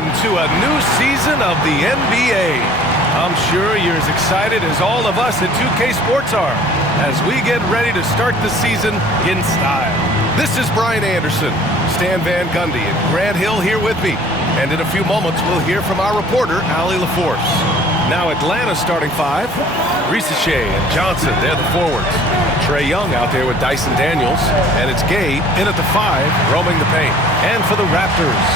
everyone to a new season of the NBA. I'm sure you're as excited as all of us at 2K Sports are as we get ready to start the season in style. This is Brian Anderson, Stan Van Gundy, and Grant Hill here with me. And in a few moments, we'll hear from our reporter, Allie LaForce. Now Atlanta's starting five. Risacher and Johnson, they're the forwards. Trae Young out there with Dyson Daniels. And it's Gay in at the 5, roaming the paint. And for the Raptors,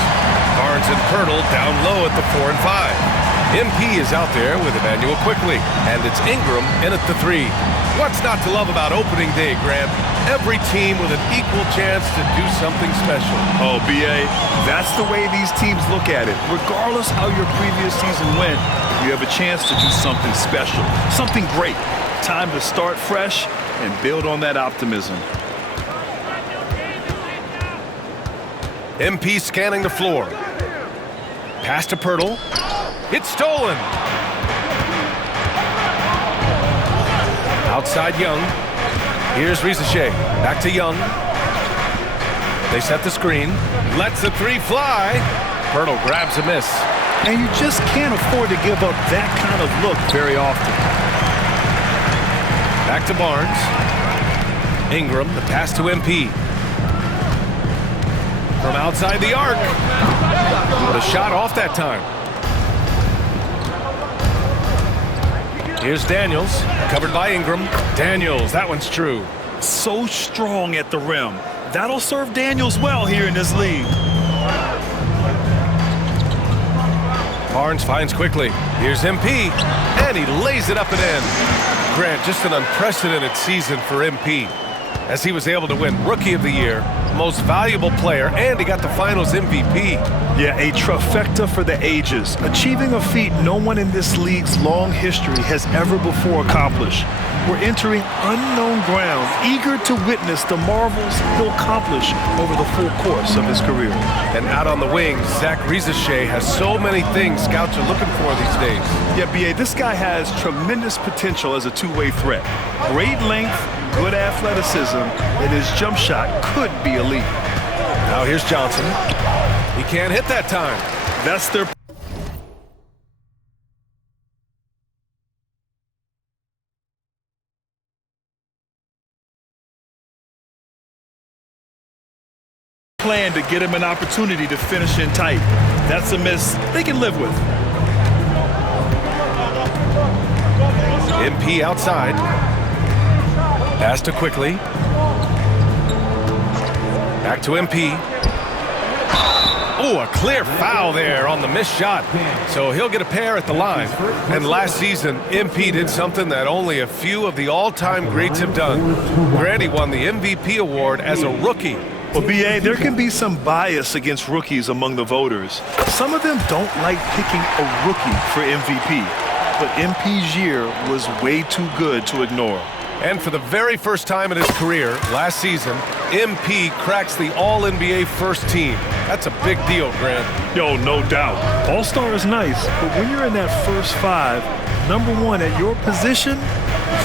Barnes and Pirtle down low at the 4 and 5. MP is out there with Emmanuel Quickley. And it's Ingram in at the 3. What's not to love about opening day, Grant? Every team with an equal chance to do something special. Oh, B.A., that's the way these teams look at it. Regardless how your previous season went, you have a chance to do something special, something great. Time to start fresh and build on that optimism. MP scanning the floor. Pass to Pirtle. It's stolen. Outside Young. Here's Risacher. Back to Young. They set the screen. Lets the 3 fly. Pirtle grabs a miss. And you just can't afford to give up that kind of look very often. Back to Barnes. Ingram, the pass to MP. From outside the arc. But a shot off that time. Here's Daniels, covered by Ingram. Daniels, that one's true. So strong at the rim. That'll serve Daniels well here in this league. Barnes finds Quickley. Here's MP, and he lays it up and in. Grant, just an unprecedented season for MP, as he was able to win Rookie of the Year, Most Valuable Player, and he got the Finals MVP. Yeah, a trifecta for the ages, achieving a feat no one in this league's long history has ever before accomplished. We're entering unknown ground, eager to witness the marvels he'll accomplish over the full course of his career. And out on the wing, Zach Risacher has so many things scouts are looking for these days. Yeah, B.A., this guy has tremendous potential as a two-way threat. Great length, good athleticism, and his jump shot could be elite. Now here's Johnson. He can't hit that time. That's their plan to get him an opportunity to finish in tight. That's a miss they can live with. MP outside. Pass to Quickley. Back to MP. Oh, a clear foul there on the missed shot. So he'll get a pair at the line. And last season, MP did something that only a few of the all-time greats have done. Grant won the MVP award as a rookie. Well, B.A., there can be some bias against rookies among the voters. Some of them don't like picking a rookie for MVP. But MP's year was way too good to ignore. And for the very first time in his career, last season, MP cracks the All-NBA first team. That's a big deal, Grant. Yo, no doubt. All-Star is nice, but when you're in that first 5, #1 at your position,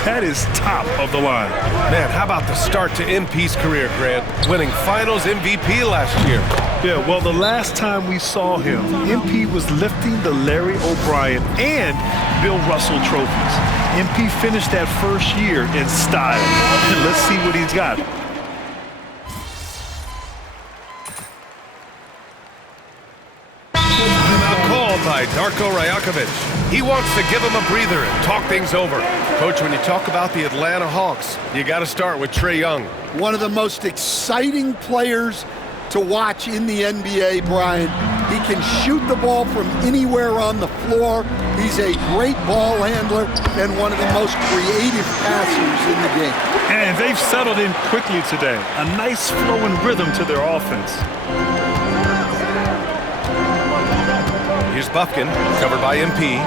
that is top of the line. Man, how about the start to MP's career, Grant? Winning Finals MVP last year. Yeah, well, the last time we saw him, MP was lifting the Larry O'Brien and Bill Russell trophies. MP finished that first year in style. Let's see what he's got. Called by Darko Rajakovic. He wants to give him a breather and talk things over. Coach, when you talk about the Atlanta Hawks, you got to start with Trae Young. One of the most exciting players to watch in the NBA, Brian. He can shoot the ball from anywhere on the floor. He's a great ball handler and one of the most creative passers in the game. And they've settled in quickly today. A nice flow and rhythm to their offense. Here's Bufkin, covered by MP.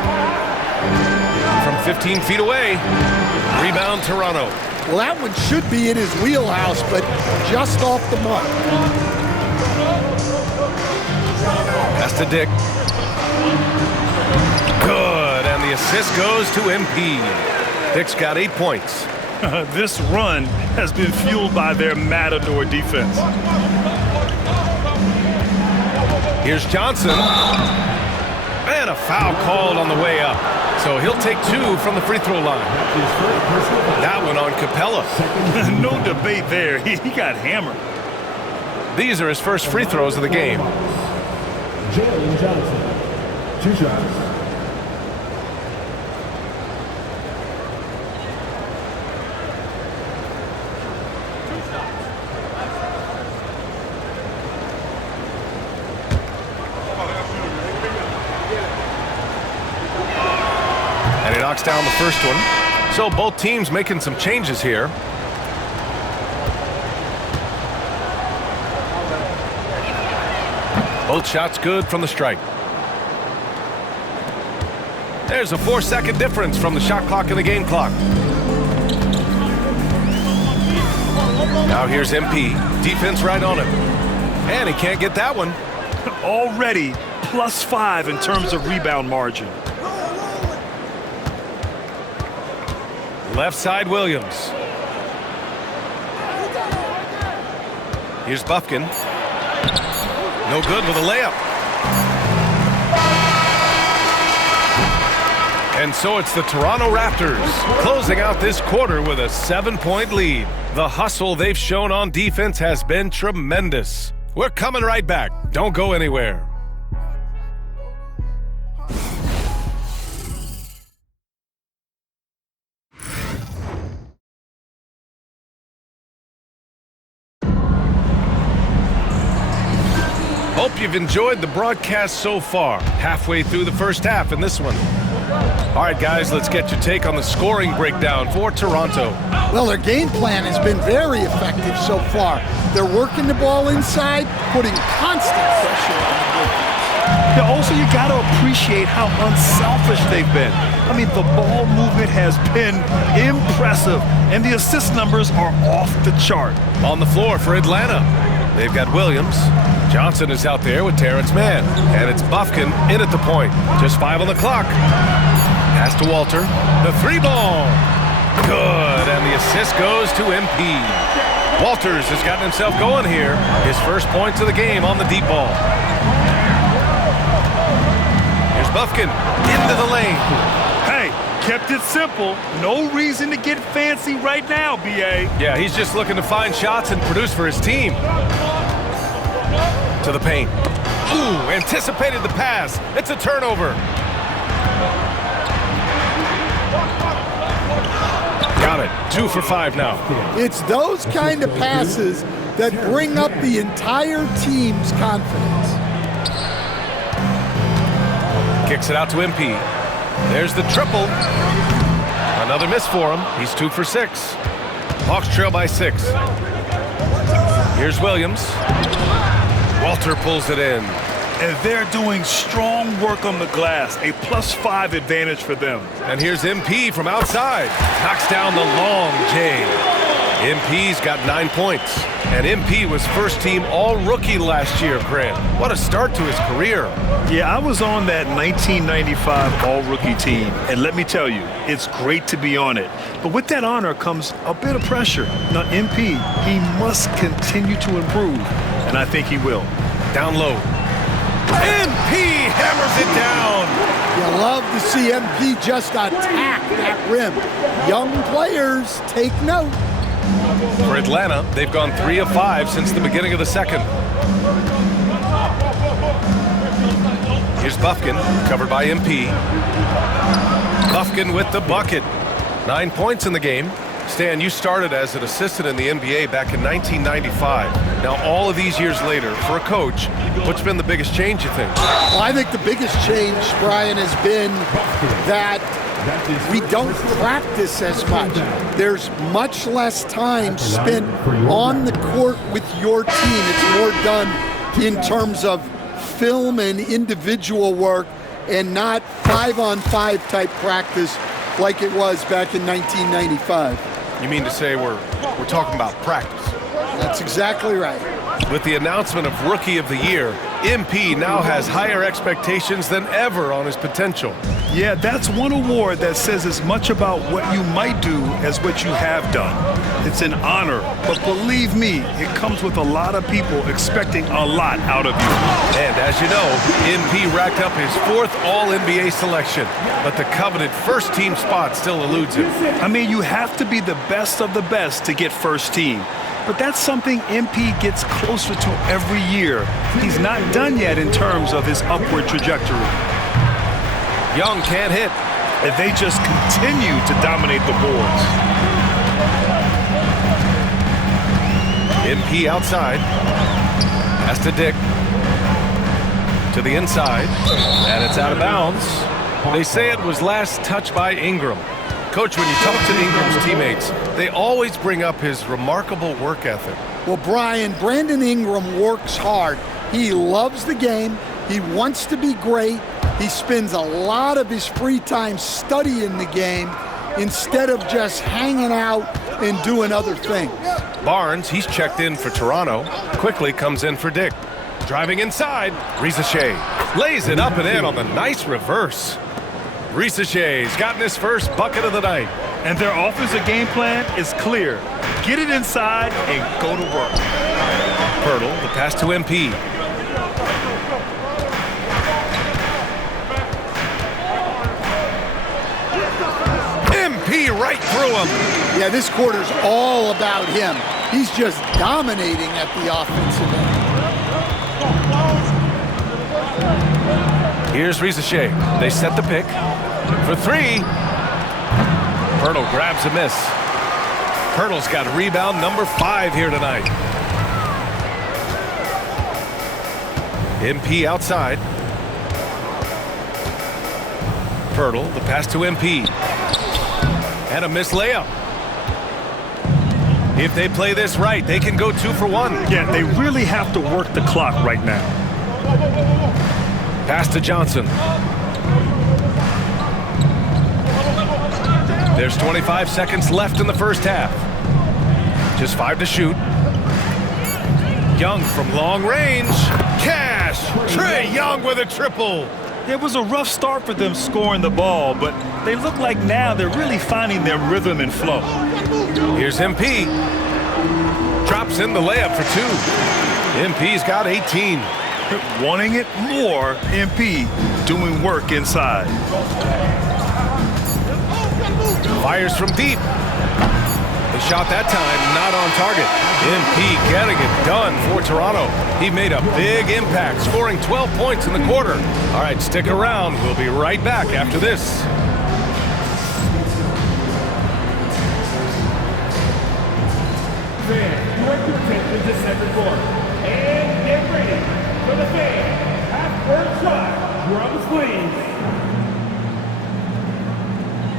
From 15 feet away, rebound Toronto. Well, that one should be in his wheelhouse, but just off the mark. Pass to Dick. Good, and the assist goes to MP. Dick's got 8 points. This run has been fueled by their matador defense. Here's Johnson. And a foul called on the way up. So he'll take 2 from the free throw line. That one on Capella. No debate there. He got hammered. These are his first free throws of the game. Jalen Johnson, 2 shots. And he knocks down the first one. So both teams making some changes here. Both shots good from the strike. There's a 4-second difference from the shot clock and the game clock. Now here's MP. Defense right on him. And he can't get that one. Already +5 in terms of rebound margin. Left side, Williams. Here's Bufkin. No good with a layup. And so it's the Toronto Raptors closing out this quarter with a 7-point lead. The hustle they've shown on defense has been tremendous. We're coming right back. Don't go anywhere. Hope you've enjoyed the broadcast so far. Halfway through the first half in this one. All right, guys, let's get your take on the scoring breakdown for Toronto. Well, their game plan has been very effective so far. They're working the ball inside, putting constant pressure on the defense. Yeah, also, you got to appreciate how unselfish they've been. I mean, the ball movement has been impressive, and the assist numbers are off the chart. On the floor for Atlanta, they've got Williams. Johnson is out there with Terrence Mann. And it's Bufkin in at the point. Just 5 on the clock. Pass to Walter. The 3-ball. Good. And the assist goes to MP. Walters has gotten himself going here. His first points of the game on the deep ball. Here's Bufkin into the lane. Hey, kept it simple. No reason to get fancy right now, B.A. Yeah, he's just looking to find shots and produce for his team. To the paint. Ooh, anticipated the pass. It's a turnover. Got it. 2 for 5 now. It's those kind of passes that bring up the entire team's confidence. Kicks it out to MP. There's the triple. Another miss for him. He's 2 for 6. Hawks trail by 6. Here's Williams. Walter pulls it in. And they're doing strong work on the glass. A +5 advantage for them. And here's MP from outside. Knocks down the long J. MP's got 9 points. And MP was first team all-rookie last year, Grant. What a start to his career. Yeah, I was on that 1995 all-rookie team. And let me tell you, it's great to be on it. But with that honor comes a bit of pressure. Now, MP, he must continue to improve. And I think he will. Down low. MP hammers it down. You love to see MP just attack that rim. Young players, take note. For Atlanta, they've gone 3 of 5 since the beginning of the second. Here's Bufkin, covered by MP. Bufkin with the bucket. 9 points in the game. Stan, you started as an assistant in the NBA back in 1995. Now, all of these years later, for a coach, what's been the biggest change, you think? Well, I think the biggest change, Brian, has been that we don't practice as much. There's much less time spent on the court with your team. It's more done in terms of film and individual work and not 5-on-5 type practice like it was back in 1995. You mean to say we're talking about practice? That's exactly right. With the announcement of Rookie of the Year, MP now has higher expectations than ever on his potential. Yeah, that's one award that says as much about what you might do as what you have done. It's an honor, but believe me, it comes with a lot of people expecting a lot out of you. And as you know, MP racked up his 4th All-NBA selection, but the coveted first-team spot still eludes him. I mean, you have to be the best of the best to get first team. But that's something MP gets closer to every year. He's not done yet in terms of his upward trajectory. Young can't hit. And they just continue to dominate the boards. MP outside. Pass to Dick. To the inside. And it's out of bounds. They say it was last touched by Ingram. Coach, when you talk to Ingram's teammates, they always bring up his remarkable work ethic. Well, Brian, Brandon Ingram works hard. He loves the game. He wants to be great. He spends a lot of his free time studying the game instead of just hanging out and doing other things. Barnes, he's checked in for Toronto, quickly comes in for Dick. Driving inside, Risacher lays it up and in on the nice reverse. Risacher's gotten his first bucket of the night. And their offensive game plan is clear. Get it inside and go to work. Pirtle, the pass to MP. MP right through him. Yeah, this quarter's all about him. He's just dominating at the offensive end. Here's Risacher. They set the pick. For 3. Pirtle grabs a miss. Pirtle's got rebound number 5 here tonight. MP outside. Pirtle, the pass to MP. And a missed layup. If they play this right, they can go 2 for 1. Yeah, they really have to work the clock right now. Pass to Johnson. There's 25 seconds left in the first half. Just 5 to shoot. Young from long range. Cash! Trae Young with a triple. It was a rough start for them scoring the ball, but they look like now they're really finding their rhythm and flow. Here's MP. Drops in the layup for 2. MP's got 18. Wanting it more, MP doing work inside. Fires from deep. The shot that time not on target. MP getting it done for Toronto. He made a big impact, scoring 12 points in the quarter. All right, stick around. We'll be right back after this. Fans, direct your attention to center court. And get ready for the fan. Half-court shot. Drums, please.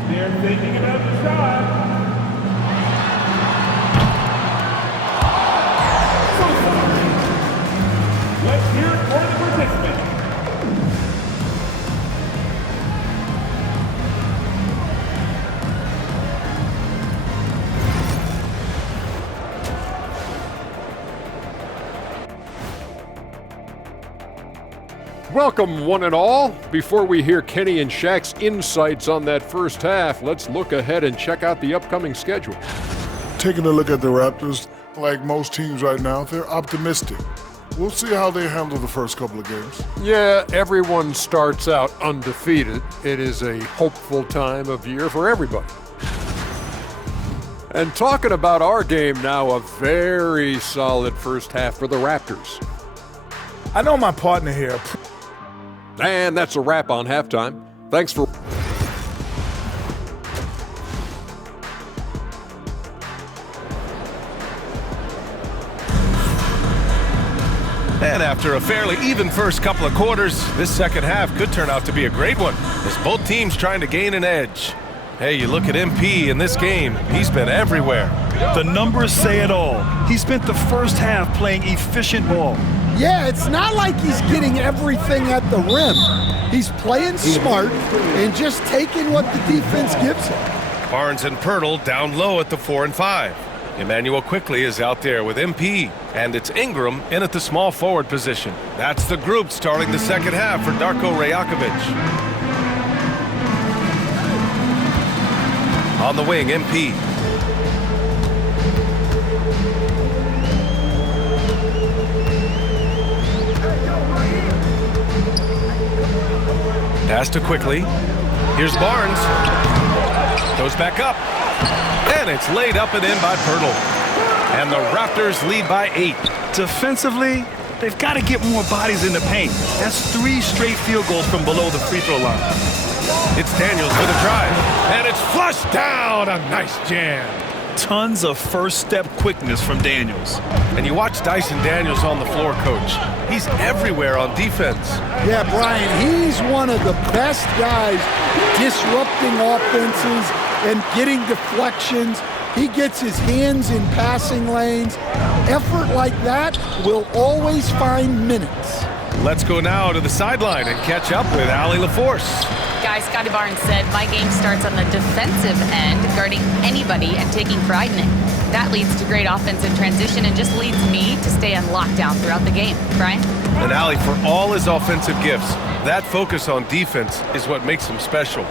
They're thinking about the shot. So sorry. Let's hear it for the participant. Welcome, one and all. Before we hear Kenny and Shaq's insights on that first half, let's look ahead and check out the upcoming schedule. Taking a look at the Raptors, like most teams right now, they're optimistic. We'll see how they handle the first couple of games. Yeah, everyone starts out undefeated. It is a hopeful time of year for everybody. And talking about our game now, a very solid first half for the Raptors. I know my partner here. And that's a wrap on halftime. Thanks for... And after a fairly even first couple of quarters, this second half could turn out to be a great one, as both teams trying to gain an edge. Hey, you look at MP in this game, he's been everywhere. The numbers say it all. He spent the first half playing efficient ball. Yeah, it's not like he's getting everything at the rim. He's playing smart and just taking what the defense gives him. Barnes and Pirtle down low at the 4 and 5. Emmanuel Quickly is out there with MP, and it's Ingram in at the small forward position. That's the group starting the second half for Darko Rajakovic. On the wing, MP. Pass to Quickly. Here's Barnes. Goes back up. And it's laid up and in by Poeltl. And the Raptors lead by 8. Defensively, they've got to get more bodies in the paint. That's 3 straight field goals from below the free throw line. It's Daniels with a drive. And it's flushed down. A nice jam. Tons of first step quickness from Daniels. And you watch Dyson Daniels on the floor, Coach. He's everywhere on defense. Yeah, Brian, he's one of the best guys disrupting offenses and getting deflections. He gets his hands in passing lanes. Effort like that will always find minutes. Let's go now to the sideline and catch up with Allie LaForce. Guys, Scotty Barnes said, my game starts on the defensive end, guarding anybody and taking pride in it. That leads to great offensive transition and just leads me to stay on lockdown throughout the game. Brian? And Allie, for all his offensive gifts, that focus on defense is what makes him special.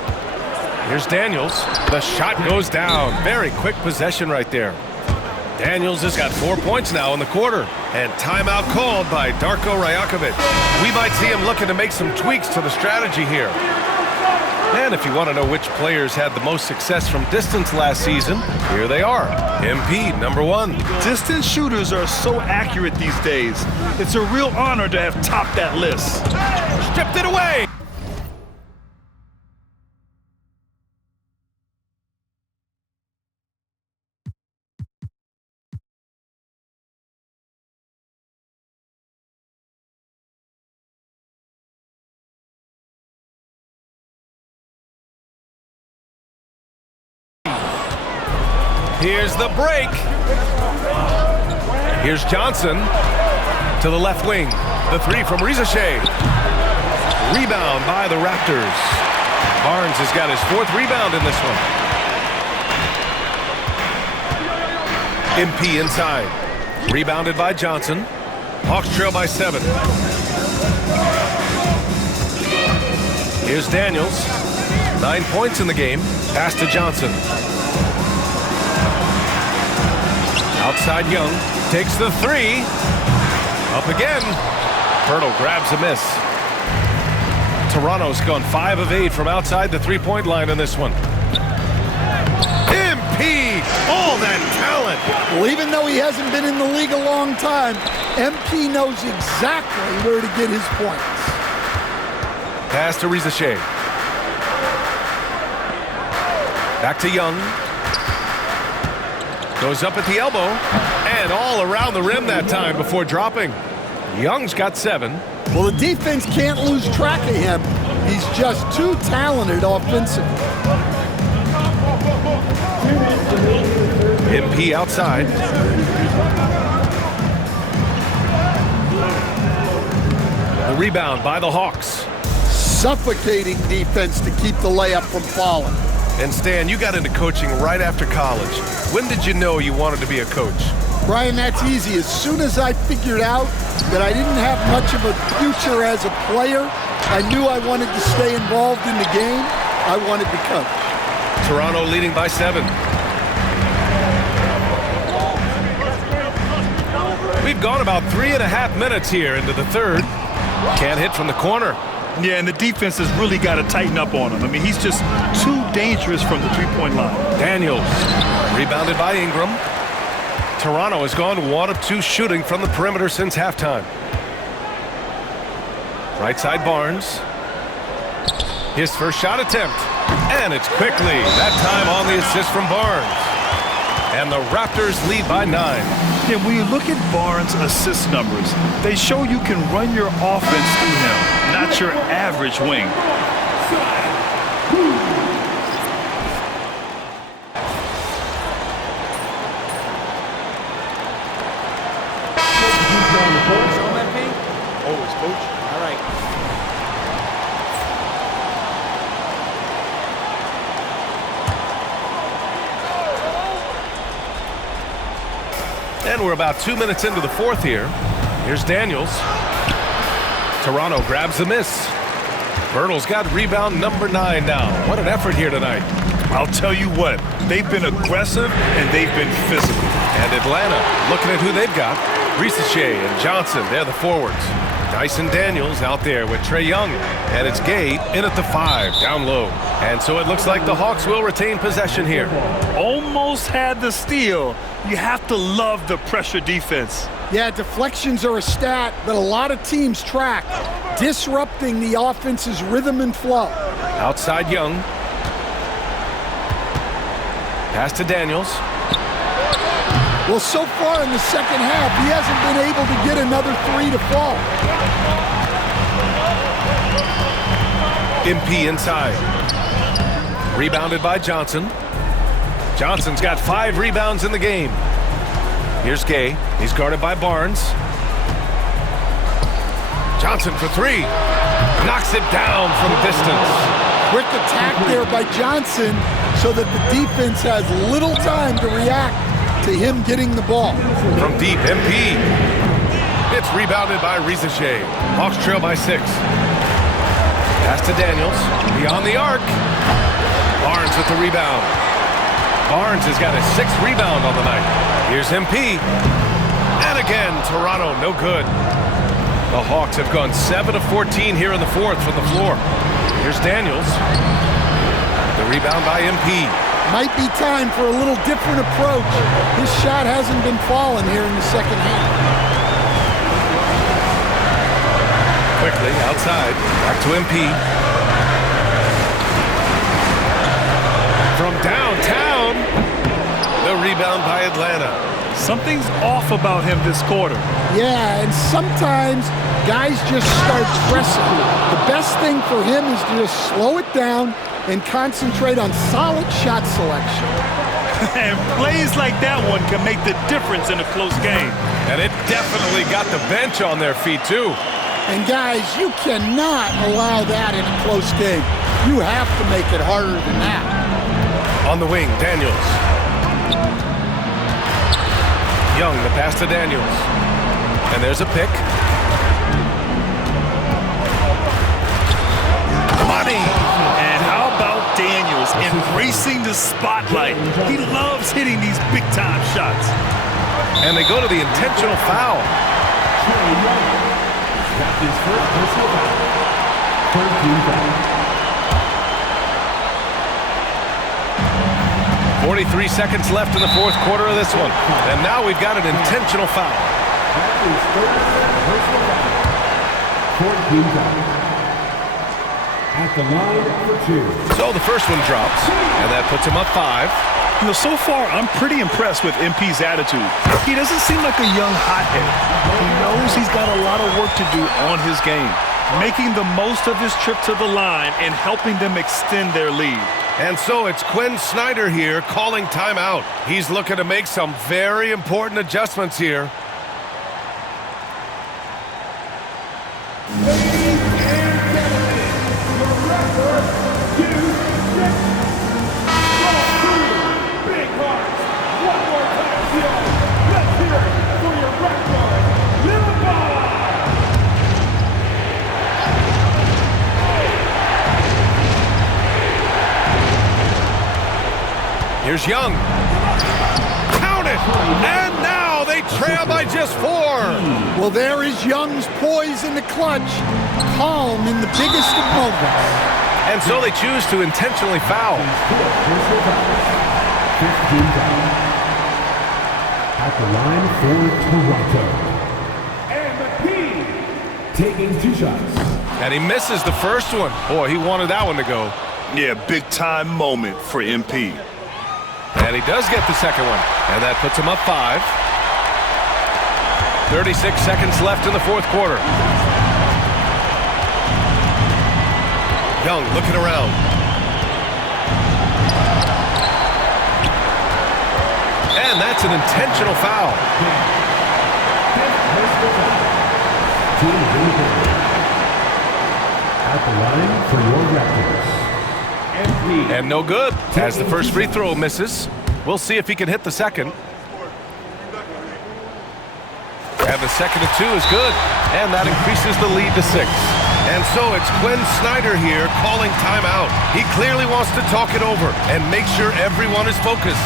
Here's Daniels. The shot goes down. Very quick possession right there. Daniels has got 4 points now in the quarter. And timeout called by Darko Rajakovic. We might see him looking to make some tweaks to the strategy here. And if you want to know which players had the most success from distance last season, here they are. MP, number 1. Distance shooters are so accurate these days. It's a real honor to have topped that list. Stripped it away. Here's the break. Here's Johnson to the left wing. The 3 from Rizachet. Rebound by the Raptors. Barnes has got his 4th rebound in this one. MP inside. Rebounded by Johnson. Hawks trail by 7. Here's Daniels. 9 points in the game. Pass to Johnson. Outside Young, takes the 3. Up again. Poeltl grabs a miss. Toronto's gone 5 of 8 from outside the 3-point line in this one. MP, all that talent. Well, even though he hasn't been in the league a long time, MP knows exactly where to get his points. Pass to Rizachet. Back to Young. Goes up at the elbow, and all around the rim that time before dropping. Young's got 7. Well, the defense can't lose track of him. He's just too talented offensively. MP outside. The rebound by the Hawks. Suffocating defense to keep the layup from falling. And Stan, you got into coaching right after college. When did you know you wanted to be a coach? Brian, that's easy. As soon as I figured out that I didn't have much of a future as a player, I knew I wanted to stay involved in the game. I wanted to coach. Toronto leading by 7. We've gone about 3.5 minutes here into the third. Can't hit from the corner. Yeah, and the defense has really got to tighten up on him. I mean, he's just too dangerous from the 3-point line. Daniels, rebounded by Ingram. Toronto has gone 1 of 2 shooting from the perimeter since halftime. Right side Barnes. His first shot attempt. And it's Quickly. That time on the assist from Barnes. And the Raptors lead by 9. Yeah, when you look at Barnes' assist numbers, they show you can run your offense through him, not your average wing. Always, coach. All right. And we're about 2 minutes into the fourth here. Here's Daniels. Toronto grabs the miss. Bertles got rebound number 9 now. What an effort here tonight. I'll tell you what, they've been aggressive and they've been physical. And Atlanta looking at who they've got. Risacher and Johnson, they're the forwards. Dyson Daniels out there with Trae Young. And it's Gay in at the 5, down low. And so it looks like the Hawks will retain possession here. Almost had the steal. You have to love the pressure defense. Yeah, deflections are a stat that a lot of teams track, disrupting the offense's rhythm and flow. Outside Young. Pass to Daniels. Well, so far in the second half, he hasn't been able to get another 3 to fall. MP inside. Rebounded by Johnson. Johnson's got 5 rebounds in the game. Here's Gay. He's guarded by Barnes. Johnson for 3. Knocks it down from distance. Quick attack there by Johnson so that the defense has little time to react to him getting the ball. From deep, MP. It's rebounded by Risacher. Hawks trail by 6. Pass to Daniels. Beyond the arc. Barnes with the rebound. Barnes has got his 6th rebound on the night. Here's MP. And again, Toronto, no good. The Hawks have gone 7 of 14 here in the fourth from the floor. Here's Daniels. The rebound by MP. Might be time for a little different approach. His shot hasn't been falling here in the second half. Quickly, outside. Back to MP. From downtown. The rebound by Atlanta. Something's off about him this quarter. Yeah, and sometimes guys just start pressing. The best thing for him is to just slow it down and concentrate on solid shot selection. And plays like that one can make the difference in a close game. And it definitely got the bench on their feet, too. And guys, you cannot allow that in a close game. You have to make it harder than that. On the wing, Daniels. Young, the pass to Daniels. And there's a pick. Money. And how about Daniels embracing the spotlight? He loves hitting these big-time shots. And they go to the intentional foul. That's his first personal foul. 13 foul. 43 seconds left in the fourth quarter of this one. And now we've got an intentional foul. That is third personal foul. 14 foul. At the line for 2. So the first one drops, and that puts him up 5. You know, so far, I'm pretty impressed with MP's attitude. He doesn't seem like a young hothead. He knows he's got a lot of work to do on his game, making the most of his trip to the line and helping them extend their lead. And so it's Quinn Snyder here calling timeout. He's looking to make some very important adjustments here. Big hearts. One more time, Joe. Let's hear it for your record, Little Ball. Here's Young. Count it! And now they trail by just 4. Well, there is Young's poise in the clutch, calm in the biggest of moments. And so they choose to intentionally foul. 15 foul. At the line for Toronto. And the P taking 2 shots. And he misses the first one. Boy, he wanted that one to go. Yeah, big-time moment for MP. And he does get the second one. And that puts him up 5. 36 seconds left in the fourth quarter. Young looking around. And that's an intentional foul. At the line for your Raptors. And no good, as the first free throw misses. We'll see if he can hit the second. And the second and 2 is good. And that increases the lead to 6. And so it's Quinn Snyder here calling timeout. He clearly wants to talk it over and make sure everyone is focused.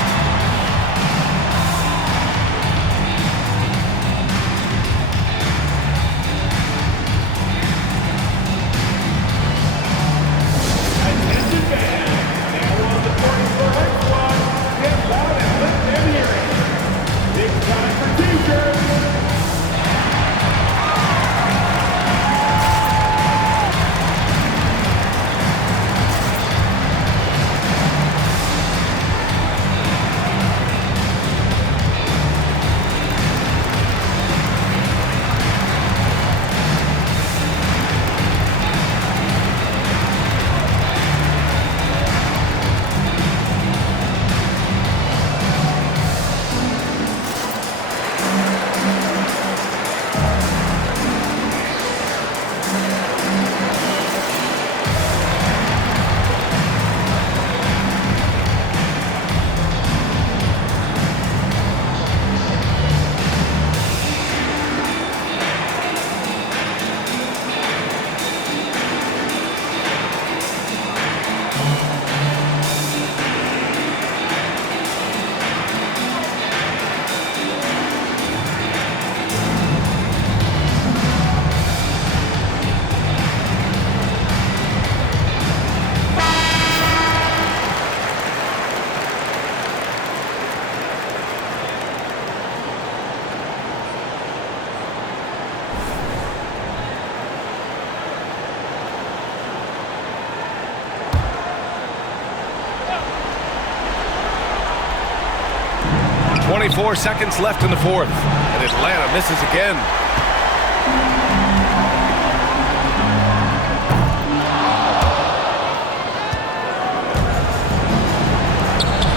.4 seconds left in the fourth, and Atlanta misses again.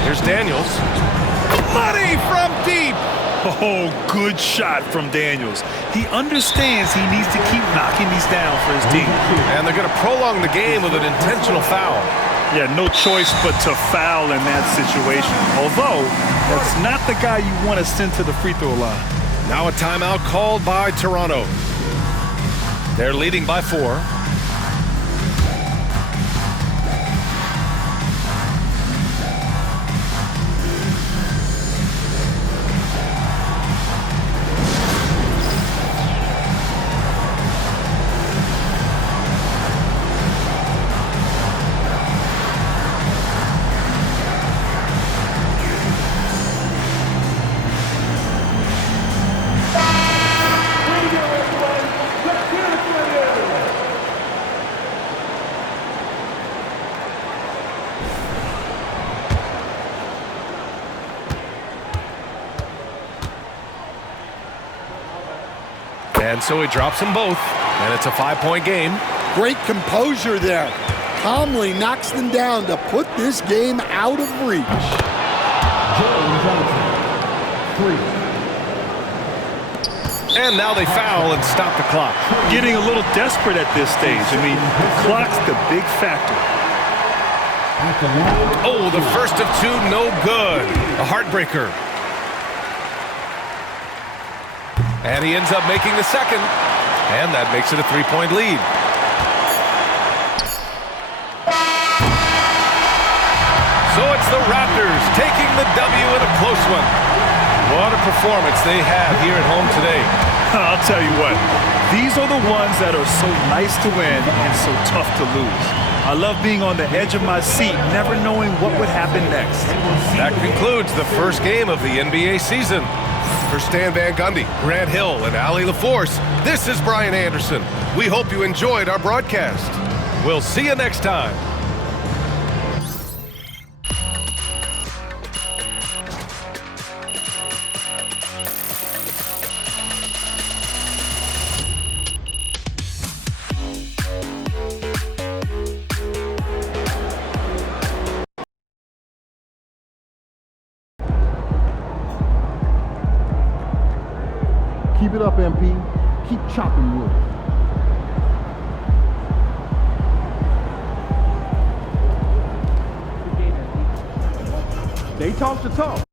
Here's Daniels. Money from deep. Oh, good shot from Daniels. He understands he needs to keep knocking these down for his team. And they're going to prolong the game with an intentional foul. Yeah, no choice but to foul in that situation. Although, that's not the guy you want to send to the free throw line. Now a timeout called by Toronto. They're leading by 4. And so he drops them both, and it's a 5-point game. Great composure there. Calmly knocks them down to put this game out of reach. And now they foul and stop the clock. Getting a little desperate at this stage. I mean, the clock's the big factor. Oh, the first of 2, no good. A heartbreaker. And he ends up making the second. And that makes it a 3-point lead. So it's the Raptors taking the W in a close one. What a performance they have here at home today. I'll tell you what, these are the ones that are so nice to win and so tough to lose. I love being on the edge of my seat, never knowing what would happen next. That concludes the first game of the NBA season. For Stan Van Gundy, Grant Hill, and Allie LaForce, this is Brian Anderson. We hope you enjoyed our broadcast. We'll see you next time. Keep it up, MP. Keep chopping wood. They talk the talk.